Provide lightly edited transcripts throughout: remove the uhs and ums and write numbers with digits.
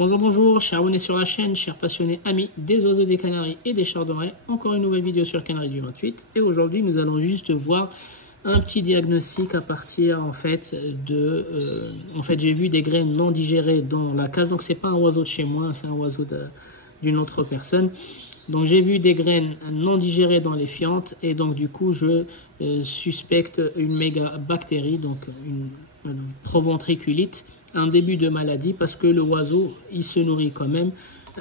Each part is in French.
Bonjour, bonjour, chers abonnés sur la chaîne, chers passionnés, amis des oiseaux, des canaris et des chardonnerets. Encore une nouvelle vidéo sur Canaries du 28. Et aujourd'hui, nous allons juste voir un petit diagnostic à partir de... j'ai vu des graines non digérées dans la cage. Donc, c'est pas un oiseau de chez moi, c'est un oiseau d'une autre personne. Donc, j'ai vu des graines non digérées dans les fientes. Et donc, du coup, je suspecte une méga bactérie, donc une proventriculite, un début de maladie, parce que le oiseau, il se nourrit quand même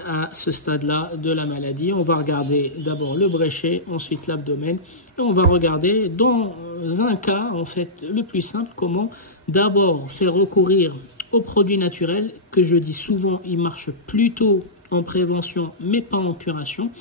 à ce stade-là de la maladie. On va regarder d'abord le bréchet, ensuite l'abdomen, et on va regarder dans un cas, en fait, le plus simple, comment d'abord faire recourir aux produits naturels, que je dis souvent, ils marchent plutôt en prévention, mais pas en curation.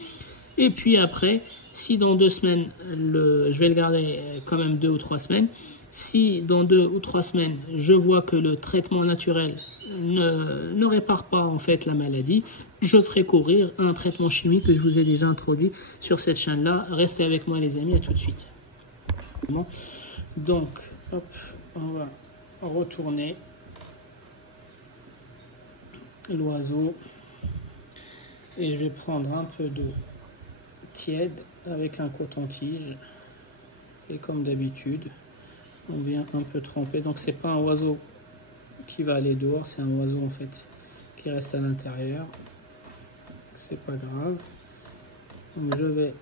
Et puis après, si dans 2 semaines, je vais le garder quand même 2 ou 3 semaines, si dans 2 ou 3 semaines, je vois que le traitement naturel ne répare pas en fait la maladie, je ferai courir un traitement chimique que je vous ai déjà introduit sur cette chaîne-là. Restez avec moi les amis, à tout de suite. Donc, hop, on va retourner l'oiseau et je vais prendre un peu d'eau tiède avec un coton-tige et comme d'habitude, on vient un peu tremper. Donc c'est pas un oiseau qui va aller dehors, c'est un oiseau en fait qui reste à l'intérieur. C'est pas grave. Donc je vais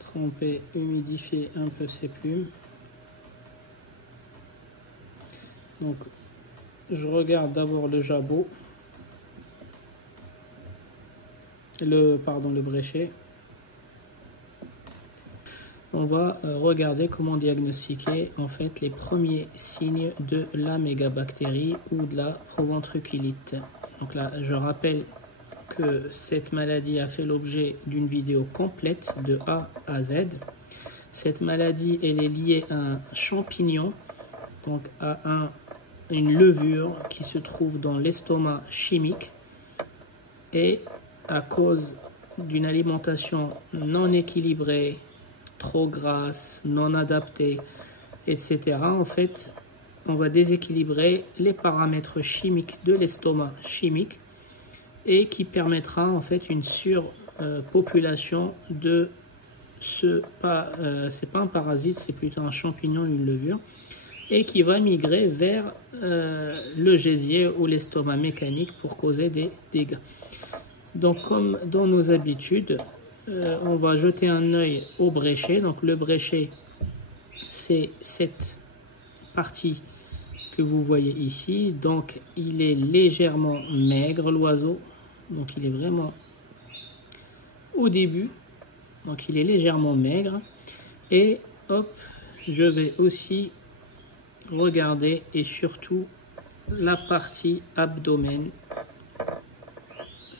tremper, humidifier un peu ses plumes. Donc je regarde d'abord le jabot, le bréchet. On va regarder comment diagnostiquer en fait les premiers signes de la mégabactérie ou de la proventriculite. Donc là, je rappelle que cette maladie a fait l'objet d'une vidéo complète de A à Z. Cette maladie, elle est liée à un champignon, donc à une levure qui se trouve dans l'estomac chimique, et à cause d'une alimentation non équilibrée, trop grasse, non adaptée, etc. En fait, on va déséquilibrer les paramètres chimiques de l'estomac chimique et qui permettra en fait une surpopulation de c'est pas un parasite, c'est plutôt un champignon, une levure, et qui va migrer vers le gésier ou l'estomac mécanique pour causer des dégâts. Donc, comme dans nos habitudes, on va jeter un œil au bréchet. Donc, le bréchet, c'est cette partie que vous voyez ici. Donc, il est légèrement maigre, l'oiseau. Donc, il est vraiment au début. Donc, il est légèrement maigre. Et hop, je vais aussi regarder et surtout la partie abdomen.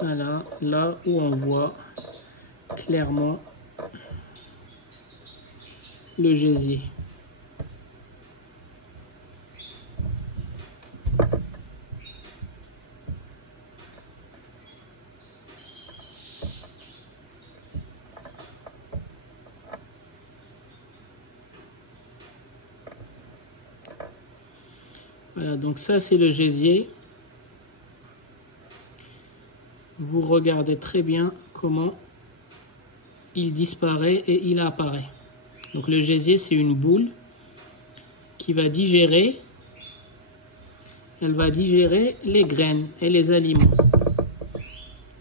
Voilà, là où on voit clairement le gésier. Voilà, donc ça c'est le gésier. Vous regardez très bien comment il disparaît et il apparaît. Donc le gésier, c'est une boule qui va digérer. Elle va digérer les graines et les aliments.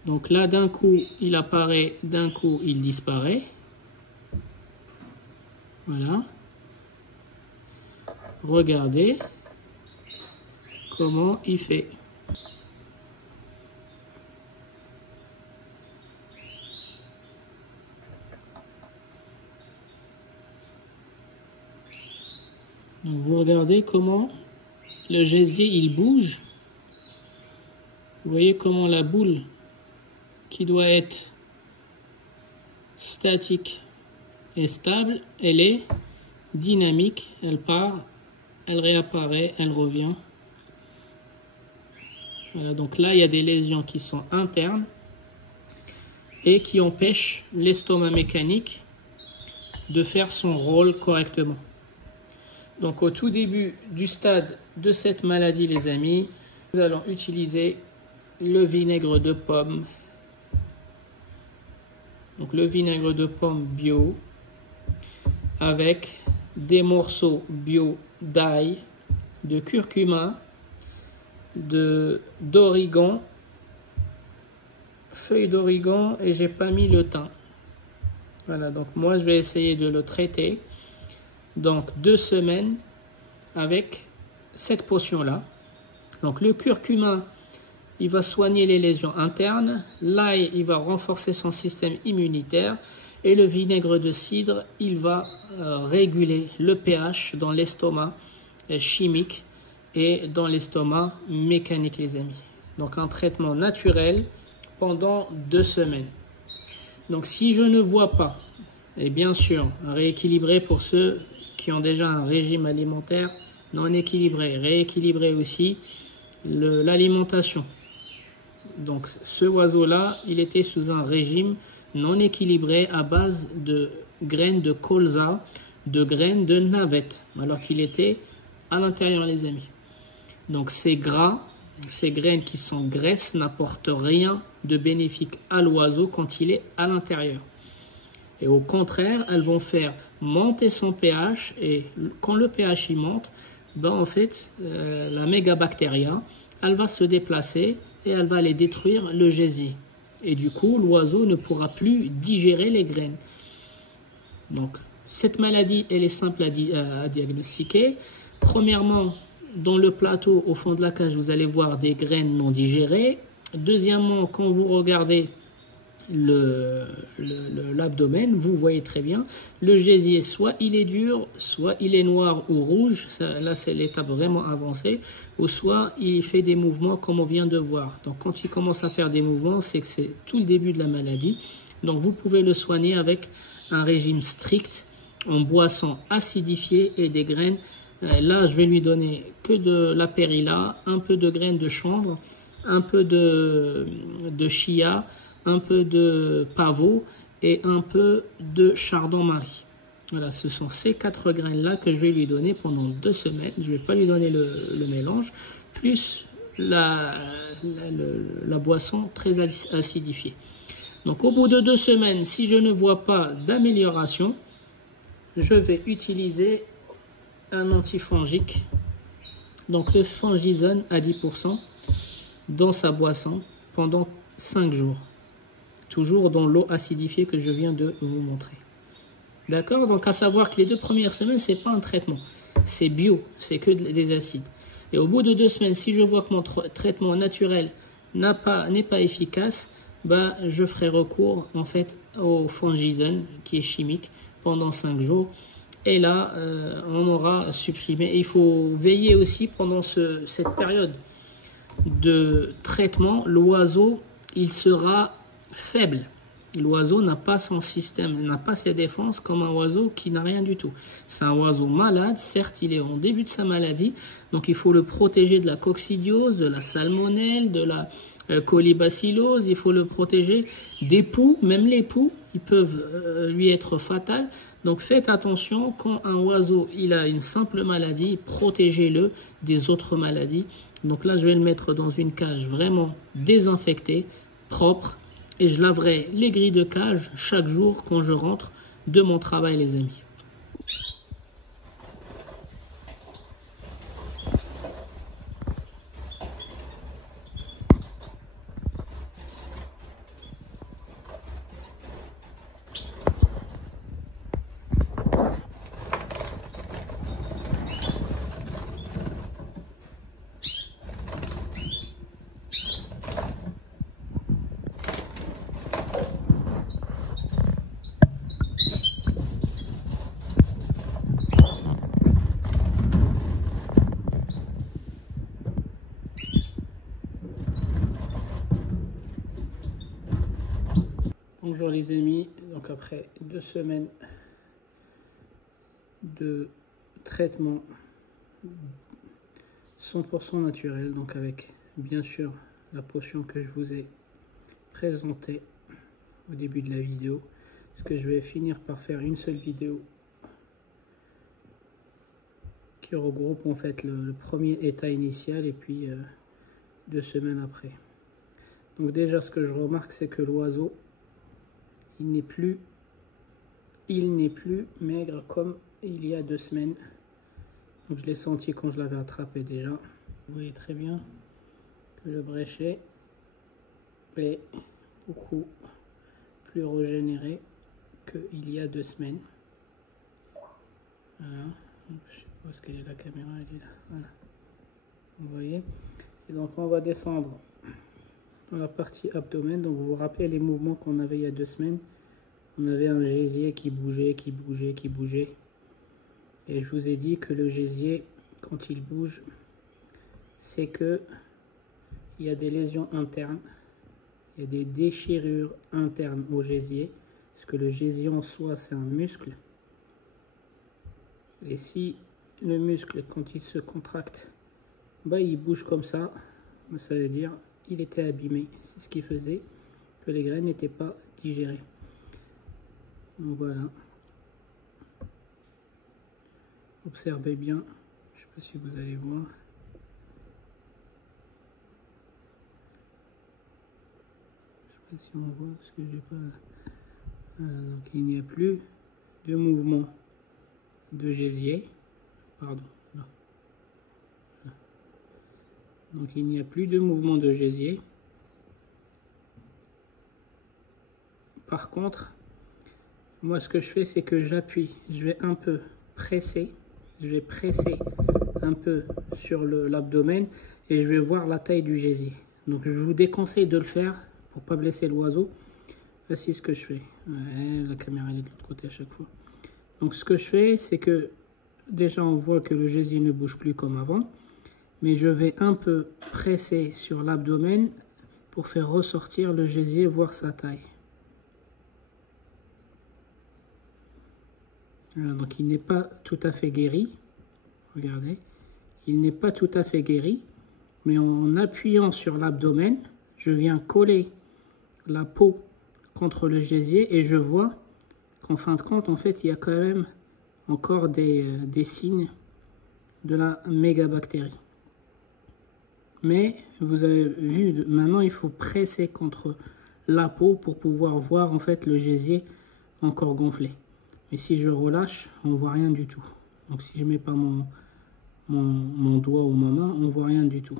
Donc là, d'un coup, il apparaît, d'un coup, il disparaît. Voilà. Regardez comment il fait. Donc vous regardez comment le gésier il bouge. Vous voyez comment la boule qui doit être statique et stable, elle est dynamique, elle part, elle réapparaît, elle revient. Voilà, donc là il y a des lésions qui sont internes et qui empêchent l'estomac mécanique de faire son rôle correctement. Donc au tout début du stade de cette maladie, les amis, nous allons utiliser le vinaigre de pomme. Donc le vinaigre de pomme bio avec des morceaux bio d'ail, de curcuma, d'origan, feuilles d'origan, et j'ai pas mis le thym. Voilà, donc moi je vais essayer de le traiter. Donc 2 semaines avec cette potion-là. Donc le curcuma, il va soigner les lésions internes. L'ail, il va renforcer son système immunitaire. Et le vinaigre de cidre, il va réguler le pH dans l'estomac chimique et dans l'estomac mécanique, les amis. Donc un traitement naturel pendant 2 semaines. Donc si je ne vois pas, et bien sûr rééquilibrer pour ceux qui ont déjà un régime alimentaire non équilibré, rééquilibrer aussi l'alimentation. Donc ce oiseau-là, il était sous un régime non équilibré à base de graines de colza, de graines de navette, alors qu'il était à l'intérieur, les amis. Donc ces gras, ces graines qui sont graisses n'apportent rien de bénéfique à l'oiseau quand il est à l'intérieur. Et au contraire, elles vont faire monter son pH, et quand le pH y monte, ben en fait, la mégabactéria, elle va se déplacer et elle va aller détruire le gésier. Et du coup, l'oiseau ne pourra plus digérer les graines. Donc, cette maladie, elle est simple à diagnostiquer. Premièrement, dans le plateau, au fond de la cage, vous allez voir des graines non digérées. Deuxièmement, quand vous regardez l'abdomen, vous voyez très bien, le gésier, soit il est dur, soit il est noir ou rouge, ça, là c'est l'étape vraiment avancée, ou soit il fait des mouvements comme on vient de voir. Donc quand il commence à faire des mouvements, c'est que c'est tout le début de la maladie. Donc vous pouvez le soigner avec un régime strict, en boisson acidifiée et des graines. Là je vais lui donner que de la périlla, un peu de graines de chanvre, un peu de chia, un peu de pavot et un peu de chardon-marie. Voilà, ce sont ces 4 graines-là que je vais lui donner pendant 2 semaines. Je ne vais pas lui donner le mélange, plus la boisson très acidifiée. Donc au bout de 2 semaines, si je ne vois pas d'amélioration, je vais utiliser un antifongique, donc le Fangizone à 10% dans sa boisson pendant 5 jours. Toujours dans l'eau acidifiée que je viens de vous montrer. D'accord? Donc à savoir que les 2 premières semaines, ce n'est pas un traitement. C'est bio, c'est que des acides. Et au bout de 2 semaines, si je vois que mon traitement naturel n'est pas efficace, bah, je ferai recours en fait au Fangizone qui est chimique pendant 5 jours. Et là, on aura supprimé. Et il faut veiller aussi pendant cette période de traitement. L'oiseau, il sera faible. L'oiseau n'a pas son système, n'a pas ses défenses comme un oiseau qui n'a rien du tout. C'est un oiseau malade, certes il est en début de sa maladie, donc il faut le protéger de la coccidiose, de la salmonelle, de la colibacillose, il faut le protéger des poux, même les poux, ils peuvent lui être fatals. Donc faites attention, quand un oiseau il a une simple maladie, protégez-le des autres maladies. Donc là je vais le mettre dans une cage vraiment désinfectée, propre, et je laverai les grilles de cage chaque jour quand je rentre de mon travail, les amis. Bonjour les amis, donc après 2 semaines de traitement 100% naturel, donc avec bien sûr la potion que je vous ai présentée au début de la vidéo, parce que je vais finir par faire une seule vidéo qui regroupe en fait le premier état initial et puis 2 semaines après. Donc déjà ce que je remarque c'est que l'oiseau il n'est plus maigre comme il y a 2 semaines. Donc je l'ai senti quand je l'avais attrapé déjà. Vous voyez très bien que le bréchet est beaucoup plus régénéré qu'il y a 2 semaines. Voilà. Je sais pas où est-ce qu'elle est la caméra, elle est là. Voilà. Vous voyez. Et donc on va descendre dans la partie abdomen. Donc vous vous rappelez les mouvements qu'on avait il y a 2 semaines. On avait un gésier qui bougeait, qui bougeait, qui bougeait. Et je vous ai dit que le gésier, quand il bouge, c'est que il y a des lésions internes, il y a des déchirures internes au gésier, parce que le gésier en soi, c'est un muscle. Et si le muscle, quand il se contracte, bah, il bouge comme ça veut dire qu'il était abîmé. C'est ce qui faisait que les graines n'étaient pas digérées. Donc voilà. Observez bien. Je ne sais pas si vous allez voir. Je ne sais pas si on voit parce que j'ai pas. Voilà, donc il n'y a plus de mouvement de gésier. Pardon. Là. Donc il n'y a plus de mouvement de gésier. Par contre, moi ce que je fais c'est que j'appuie. Je vais un peu presser. Je vais presser un peu sur l'abdomen et je vais voir la taille du gésier. Donc je vous déconseille de le faire pour ne pas blesser l'oiseau. Voici ce que je fais. Ouais, la caméra elle est de l'autre côté à chaque fois. Donc ce que je fais c'est que déjà on voit que le gésier ne bouge plus comme avant. Mais je vais un peu presser sur l'abdomen pour faire ressortir le gésier, voir sa taille. Voilà, donc il n'est pas tout à fait guéri. Regardez, il n'est pas tout à fait guéri, mais en appuyant sur l'abdomen, je viens coller la peau contre le gésier et je vois qu'en fin de compte, en fait, il y a quand même encore des signes de la mégabactérie. Mais vous avez vu, maintenant il faut presser contre la peau pour pouvoir voir en fait le gésier encore gonflé. Mais si je relâche, on ne voit rien du tout. Donc si je ne mets pas mon doigt ou ma main, on ne voit rien du tout.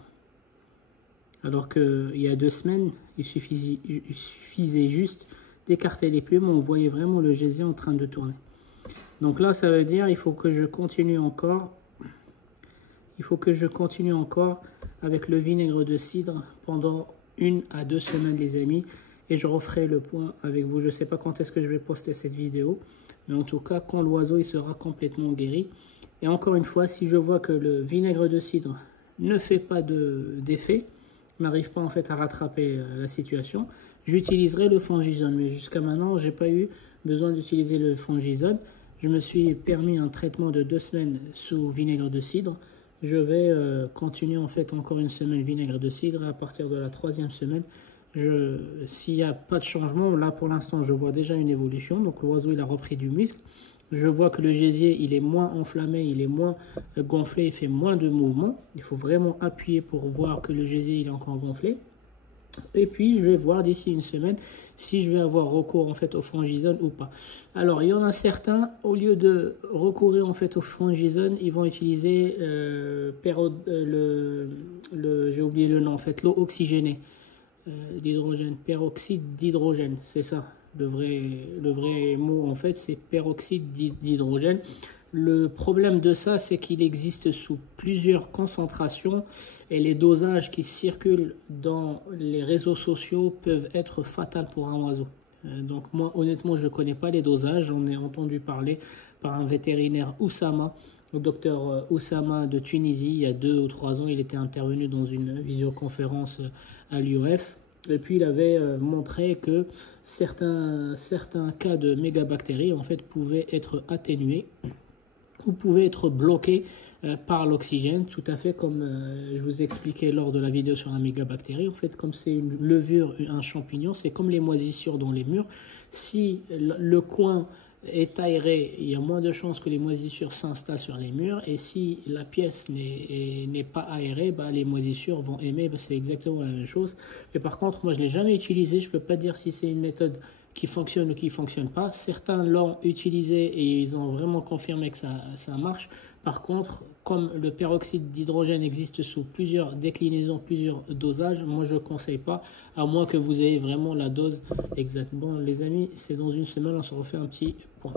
Alors qu'il y a 2 semaines, il suffisait juste d'écarter les plumes, on voyait vraiment le gésier en train de tourner. Donc là, ça veut dire qu'il faut que je continue encore. Il faut que je continue encore avec le vinaigre de cidre pendant 1 à 2 semaines, les amis. Et je referai le point avec vous. Je ne sais pas quand est-ce que je vais poster cette vidéo. Mais en tout cas, quand l'oiseau il sera complètement guéri. Et encore une fois, si je vois que le vinaigre de cidre ne fait pas d'effet, n'arrive pas en fait à rattraper la situation, j'utiliserai le Fongizone. Mais jusqu'à maintenant, je n'ai pas eu besoin d'utiliser le Fongizone. Je me suis permis un traitement de 2 semaines sous vinaigre de cidre. Je vais continuer en fait encore 1 semaine vinaigre de cidre. Et à partir de la 3e semaine, s'il n'y a pas de changement, là pour l'instant je vois déjà une évolution. Donc l'oiseau il a repris du muscle. Je vois que le gésier il est moins enflammé, il est moins gonflé, il fait moins de mouvements. Il faut vraiment appuyer pour voir que le gésier il est encore gonflé. Et puis je vais voir d'ici 1 semaine si je vais avoir recours en fait au Fongizone ou pas. Alors il y en a certains, au lieu de recourir en fait au Fongizone, ils vont utiliser j'ai oublié le nom en fait, l'eau oxygénée d'hydrogène, peroxyde d'hydrogène, c'est ça. Le vrai mot en fait c'est peroxyde d'hydrogène. Le problème de ça c'est qu'il existe sous plusieurs concentrations et les dosages qui circulent dans les réseaux sociaux peuvent être fatals pour un oiseau. Donc moi honnêtement je ne connais pas les dosages, j'en ai entendu parler par un vétérinaire Oussama, le docteur Oussama de Tunisie, il y a 2 ou 3 ans, il était intervenu dans une visioconférence à l'UF. Et puis il avait montré que certains cas de mégabactéries en fait pouvaient être atténués ou pouvaient être bloqués par l'oxygène, tout à fait comme je vous expliquais lors de la vidéo sur la mégabactérie. En fait, comme c'est une levure, un champignon, c'est comme les moisissures dans les murs. Si le coin est aérée, il y a moins de chances que les moisissures s'installent sur les murs. Et si la pièce n'est pas aérée, bah, les moisissures vont aimer. Bah, c'est exactement la même chose. Mais par contre, moi, je ne l'ai jamais utilisé. Je ne peux pas dire si c'est une méthode qui fonctionne ou qui ne fonctionne pas. Certains l'ont utilisé et ils ont vraiment confirmé que ça marche. Par contre, comme le peroxyde d'hydrogène existe sous plusieurs déclinaisons, plusieurs dosages, moi je ne conseille pas, à moins que vous ayez vraiment la dose exacte. Bon les amis, c'est dans une semaine, on se refait un petit point.